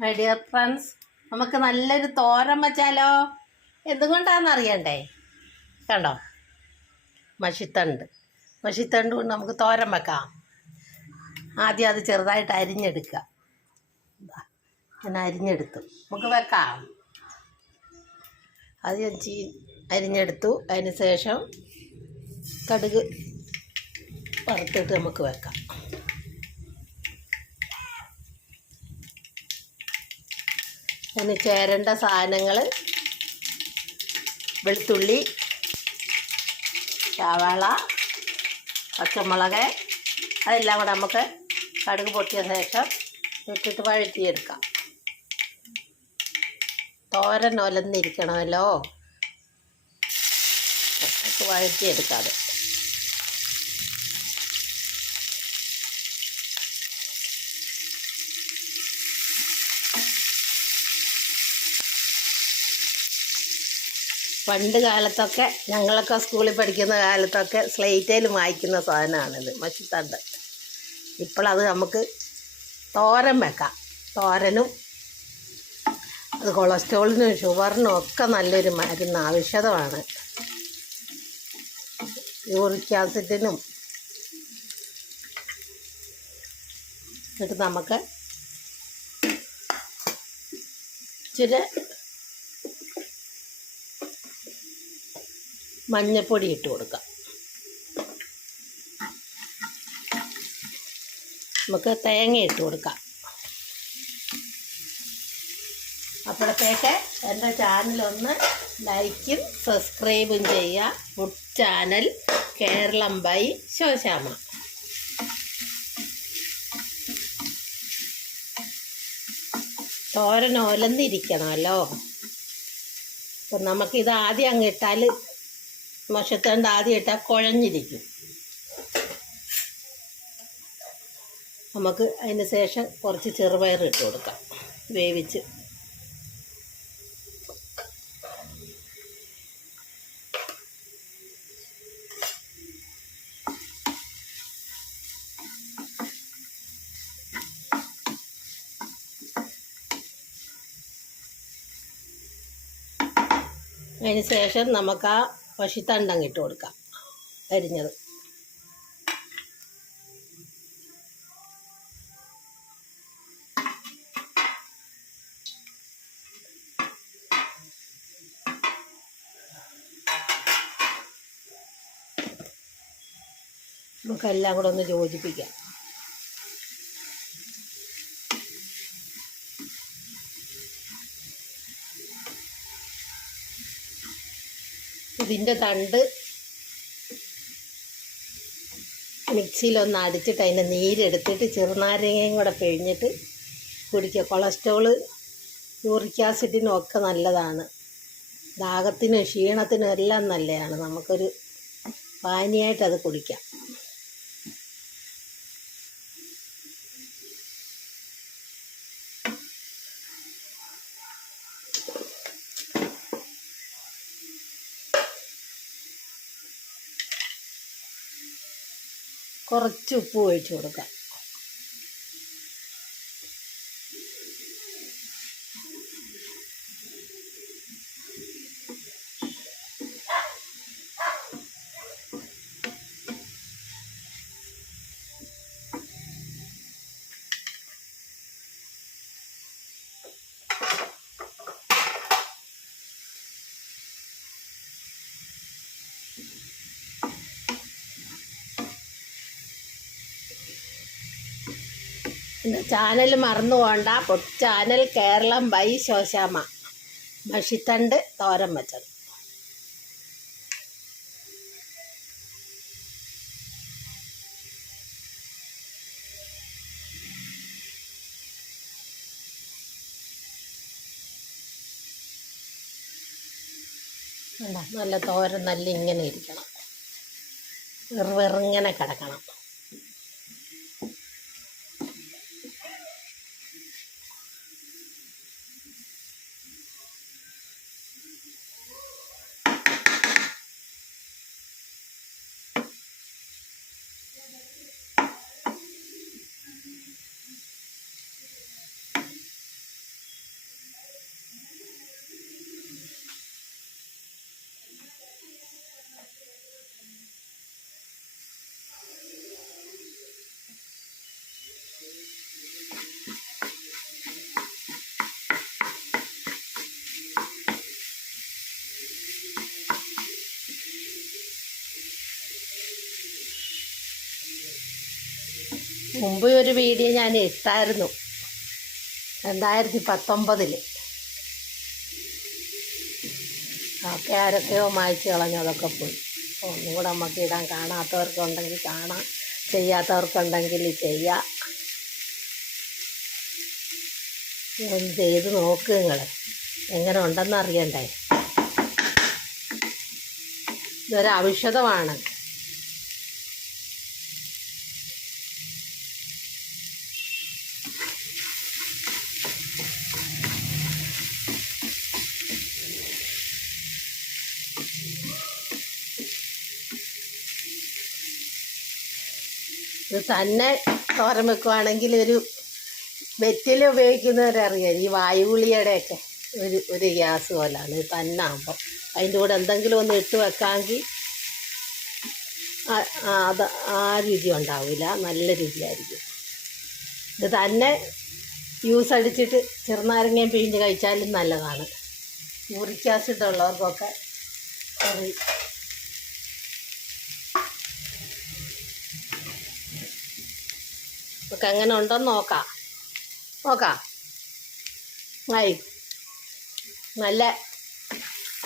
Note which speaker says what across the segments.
Speaker 1: My dear friends നമുക്ക് നല്ലൊരു തോരൻ വെച്ചാലോ? എന്തുകൊണ്ടാണെന്ന് അറിയണ്ടേ കണ്ടോ? മഷിത്തണ്ട്. മഷിത്തണ്ട് കൊണ്ട് നമുക്ക് തോരൻ വെക്കാം. ആദ്യം അത് ചെറുതായിട്ട് അരിഞ്ഞെടുക്കുക. ഞാൻ അരിഞ്ഞെടുത്തു. നമുക്ക് വെക്കാം. ആദ്യം ചീ അരിഞ്ഞെടുത്തു. അതിന് ശേഷം കടുക് വറുത്തിട്ട് നമുക്ക് വെക്കാം. അതിന് ചേരേണ്ട സാധനങ്ങൾ വെളുത്തുള്ളി ചാവാള പച്ചമുളക് അതെല്ലാം കൂടെ നമുക്ക് കടുക് പൊട്ടിയ ശേഷം ഇട്ടിട്ട് വഴറ്റിയെടുക്കാം. തോരൻ ഒലന്നിരിക്കണമല്ലോ. നമുക്ക് വഴറ്റിയെടുക്കാതെ പണ്ട് കാലത്തൊക്കെ ഞങ്ങളൊക്കെ സ്കൂളിൽ പഠിക്കുന്ന കാലത്തൊക്കെ സ്ലേറ്റയിൽ വായിക്കുന്ന സാധനമാണിത് മഷിത്തണ്ട് ഇപ്പോഴത് നമുക്ക് തോരൻ വെക്കാം. തോരനും അത് കൊളസ്ട്രോളിനും ഷുഗറിനും ഒക്കെ നല്ലൊരു മരുന്ന് ഔഷധമാണ്. യൂറിക് ആസിഡിനും എന്നിട്ട് നമുക്ക് ഇച്ചിരി മഞ്ഞപ്പൊടി ഇട്ട് കൊടുക്കാം. നമുക്ക് തേങ്ങ ഇട്ട് കൊടുക്കാം. അപ്പോഴത്തേക്ക് എന്റെ ചാനലൊന്ന് ലൈക്കും സബ്സ്ക്രൈബും ചെയ്യുക. Food channel Keralam by Shoshama തോരൻ ഒലന്നിരിക്കണമല്ലോ. അപ്പം നമുക്കിത് ആദ്യം അങ്ങ് ഇട്ടാൽ മഷത്തണ്ട് ആദ്യം ഇട്ടാൽ കുഴഞ്ഞിരിക്കും. നമുക്ക് അതിന് ശേഷം കുറച്ച് ചെറുപയർ ഇട്ട് കൊടുക്കാം. വേവിച്ച്. അതിന് ശേഷം നമുക്ക് ആ പശിത്തണ്ടങ്ങ് ഇട്ട് കൊടുക്കാം. അരിഞ്ഞത്. നമുക്കെല്ലാം കൂടെ ഒന്ന് യോജിപ്പിക്കാം. ഇതിന്റെ തണ്ട് മിക്സിയിലൊന്ന് അടിച്ചിട്ട് അതിന്റെ നീരെടുത്തിട്ട് ചെറുനാരങ്ങയും കൂടെ പിഴിഞ്ഞിട്ട് കുടിക്കുക. കൊളസ്ട്രോൾ യൂറിക് ആസിഡിനും ഒക്കെ നല്ലതാണ്. ദാഹത്തിനും ക്ഷീണത്തിനും എല്ലാം നല്ലതാണ്. നമുക്കൊരു പാനീയമായിട്ട് അത് കുടിക്കാം. കുറച്ച് ഉപ്പ് ഒഴിച്ച് കൊടുക്കാം. ചാനൽ മറന്നു പോകണ്ട ചാനൽ കേരളം ബൈ ശോശാമ മഷിത്തണ്ട് തോരൻ വെച്ചത്? നല്ല തോരൻ നല്ല ഇങ്ങനെ ഇരിക്കണം. വെറുവെറിങ്ങനെ കിടക്കണം. മുമ്പ് ഒരു വീഡിയോ ഞാൻ ഇട്ടായിരുന്നു. രണ്ടായിരത്തി പത്തൊമ്പതിൽ ഒക്കെ ആരൊക്കെയോ മായ്ച്ചു കളഞ്ഞതൊക്കെ പോയി. ഒന്നും കൂടെ നമുക്ക് ഇടാൻ കാണാത്തവർക്കുണ്ടെങ്കിൽ കാണാം. ചെയ്യാത്തവർക്കുണ്ടെങ്കിൽ ചെയ്യാം. ഒന്ന് ചെയ്ത് നോക്ക് നിങ്ങൾ എങ്ങനെ ഉണ്ടെന്ന് അറിയണ്ടേ? ഇതൊരു ഇത് തന്നെ തോരൻ വെക്കുവാണെങ്കിൽ ഒരു വെറ്റില ഉപയോഗിക്കുന്നവരറിയാം. ഈ വായുഗുളിയുടെയൊക്കെ ഒരു ഒരു ഗ്യാസ് പോലാണ്. തന്നെ ആകുമ്പോൾ അതിന്റെ കൂടെ എന്തെങ്കിലും ഒന്ന് ഇട്ട് വെക്കാമെങ്കിൽ അത് ആ രുചി ഉണ്ടാവില്ല. നല്ല രുചിയായിരിക്കും. ഇത് തന്നെ യൂസ് അടിച്ചിട്ട് ചെറുനാരങ്ങയും പിഴിഞ്ഞ് കഴിച്ചാലും നല്ലതാണ്. യൂറിക് ആസിഡ് നമുക്ക് എങ്ങനെ ഉണ്ടോ നോക്കാം. നോക്കാം. ആയി നല്ല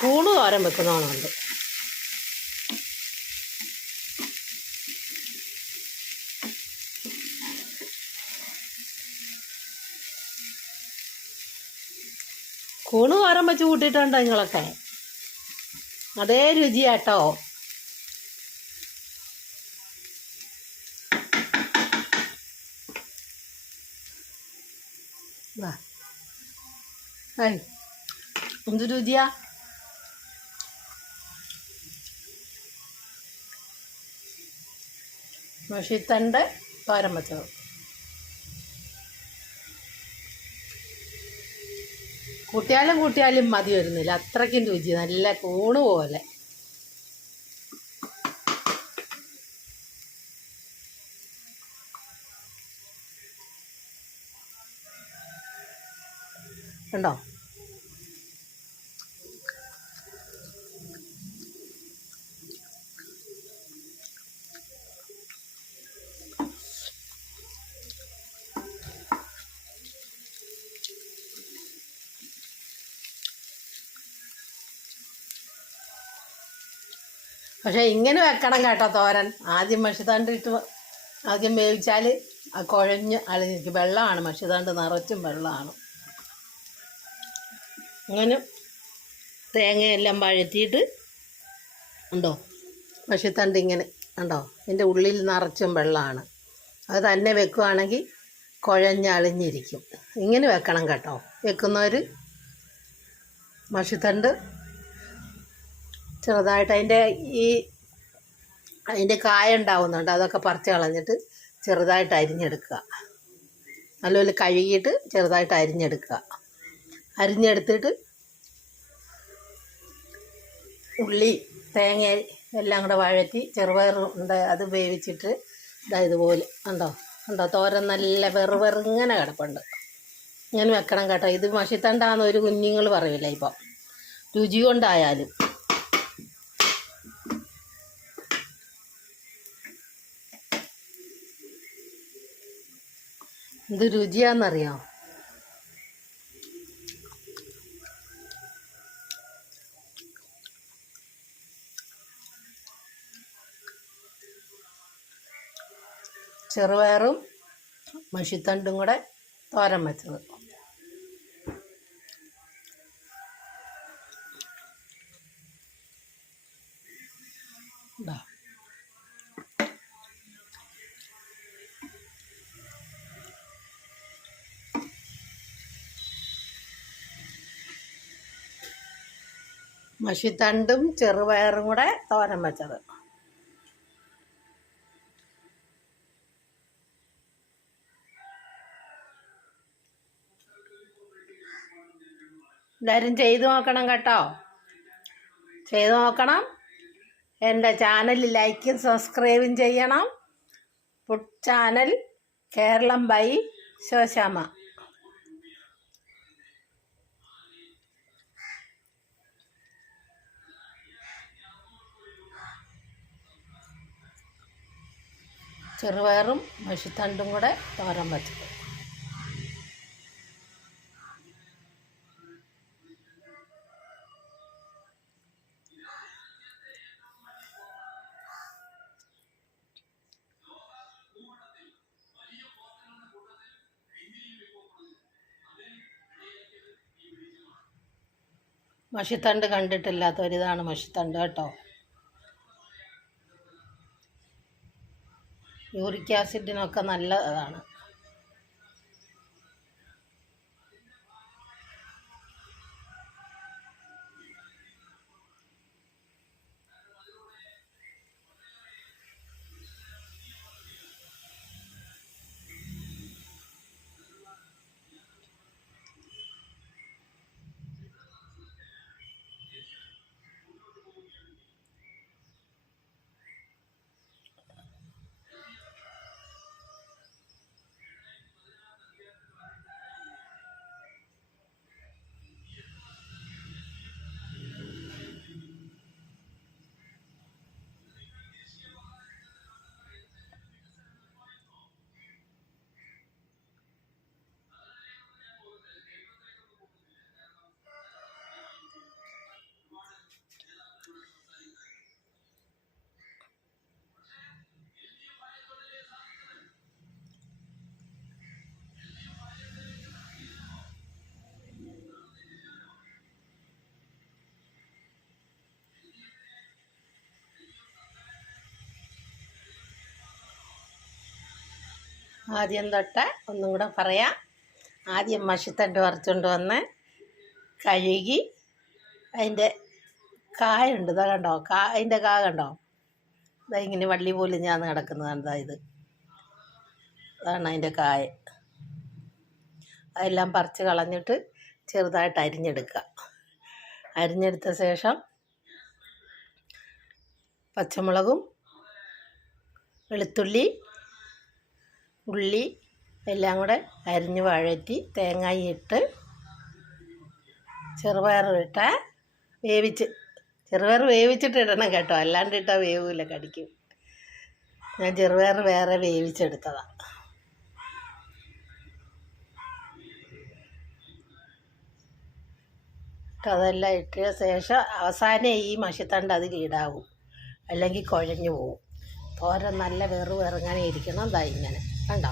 Speaker 1: കൂണു തോരൻ വെക്കുന്നതാണുണ്ട് കൂണു തോരൻ വെച്ച് കൂട്ടിയിട്ടുണ്ടോ നിങ്ങളൊക്കെ? അതേ രുചിയാട്ടോ. വാ ഹായ് എന്ത് രുചിയാ മഷിത്തണ്ട് തോരൻ വെച്ചത് കൂട്ടിയാലും കൂട്ടിയാലും മതി വരുന്നില്ല. അത്രയ്ക്കും രുചി. നല്ല കൂണ് പോലെ. ഉണ്ടോ? പക്ഷെ ഇങ്ങനെ വെക്കണം കേട്ടോ തോരൻ. ആദ്യം മഷിതാണ്ട് ഇട്ട് ആദ്യം വേവിച്ചാൽ കുഴഞ്ഞ് അളിഞ്ഞിരിക്കും. വെള്ളമാണ് മഷിതാണ്ട് നിറച്ചും വെള്ളമാണ്. അങ്ങനെ തേങ്ങയെല്ലാം വഴറ്റിയിട്ട് ഉണ്ടോ? മഷിത്തണ്ട് ഇങ്ങനെ ഉണ്ടോ? ഇതിന്റെ ഉള്ളിൽ നിറച്ചും വെള്ളമാണ്. അത് തന്നെ വെക്കുവാണെങ്കിൽ കുഴഞ്ഞളിഞ്ഞിരിക്കും ഇങ്ങനെ വെക്കണം കേട്ടോ. വെക്കുന്നവർ മഷിത്തണ്ട് ചെറുതായിട്ട് അതിന്റെ ഈ അതിന്റെ കായ ഉണ്ടാവുന്നുണ്ട്. അതൊക്കെ പറിച്ച് കളഞ്ഞിട്ട് ചെറുതായിട്ട് അരിഞ്ഞെടുക്കുക. നല്ലപോലെ കഴുകിയിട്ട് ചെറുതായിട്ട് അരിഞ്ഞെടുക്കുക. അരിഞ്ഞെടുത്തിട്ട് ഉള്ളി തേങ്ങ എല്ലാം കൂടെ വഴറ്റി ചെറുപയർ ഉണ്ട് അത് വേവിച്ചിട്ട് ഇതാ ഇതുപോലെ ഉണ്ടോ ഉണ്ടോ തോരൻ നല്ല വെറു വെറുങ്ങനെ കിടപ്പുണ്ട്. ഇങ്ങനെ വെക്കണം കേട്ടോ. ഇത് മഷിത്തണ്ടാന്ന് ഒരു കുഞ്ഞുങ്ങൾ പറയില്ല ഇപ്പം? രുചി കൊണ്ടായാലും. എന്ത് രുചിയാന്നറിയോ? ചെറുപയറും മഷിത്തണ്ടും കൂടെ തോരൻ വെച്ചത്. മഷിത്തണ്ടും ചെറുപയറും കൂടെ തോരൻ വെച്ചത്. എല്ലാവരും ചെയ്തു നോക്കണം കേട്ടോ. ചെയ്തു നോക്കണം. എന്റെ ചാനൽ ലൈക്കും സബ്സ്ക്രൈബും ചെയ്യണം. Food channel Keralam by Shoshama ചെറുപയറും മഷിത്തണ്ടും കൂടെ തോരൻ വെച്ചത് മഷിത്തണ്ട് കണ്ടിട്ടില്ലാത്തൊരിതാണ് മഷിത്തണ്ട് കേട്ടോ. യൂറിക് ആസിഡിനൊക്കെ നല്ലതാണ്. ആദ്യം തൊട്ട് ഒന്നും കൂടെ പറയാം. ആദ്യം മഷിത്തണ്ട് പറിച്ചുകൊണ്ട് വന്ന് കഴുകി അതിന്റെ കായുണ്ട്. ഇതാ കണ്ടോ? കാ അതിന്റെ കാ കണ്ടോ? ഇതാ ഇങ്ങനെ വള്ളി പോലെ ഞാൻ കിടക്കുന്നതാണ് ഇതാ ഇത്. അതാണ് അതിന്റെ കായ. അതെല്ലാം പറിച്ച് കളഞ്ഞിട്ട് ചെറുതായിട്ട് അരിഞ്ഞെടുക്കുക. അരിഞ്ഞെടുത്ത ശേഷം പച്ചമുളകും വെളുത്തുള്ളി ഉള്ളി എല്ലാം കൂടെ അരിഞ്ഞ് വഴറ്റി തേങ്ങായി ഇട്ട് ചെറുപയർ ഇട്ട് വേവിച്ച് ചെറുപയർ വേവിച്ചിട്ട് ഇടണം കേട്ടോ. അല്ലാണ്ട് ഇട്ടാൽ വേവില്ല കടിക്കും. ഞാൻ ചെറുപയർ വേറെ വേവിച്ചെടുത്തതാണ് അതെല്ലാം ഇട്ട ശേഷം അവസാനം ഈ മഷിത്തണ്ട് അതിലിടാവും അല്ലെങ്കിൽ കുഴഞ്ഞു പോവും. തോരൻ നല്ല വെറു ഇറങ്ങനെ ഇരിക്കണം. ദാ ഇങ്ങനെ. കണ്ടോ?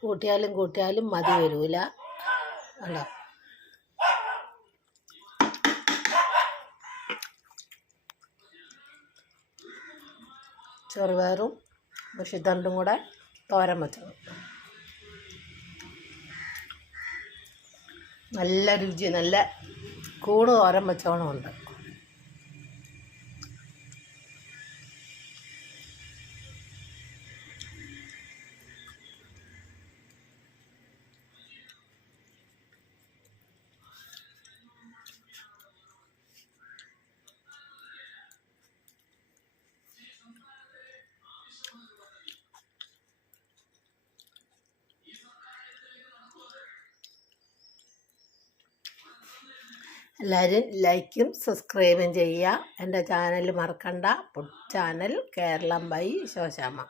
Speaker 1: കൂട്ടിയാലും കൂട്ടിയാലും മതി വരൂല. കണ്ടോ? ചെറുപയറും മുഷിത്തണ്ടും കൂടെ തോരൻ വെച്ചത്. നല്ല രുചി നല്ല കൂണ് തോരൻ വെച്ചോണമുണ്ട് എല്ലാവരും ലൈക്കും സബ്സ്ക്രൈബും ചെയ്യുക. എന്റെ ചാനൽ മറക്കണ്ട. Food channel Keralam by Shoshamma.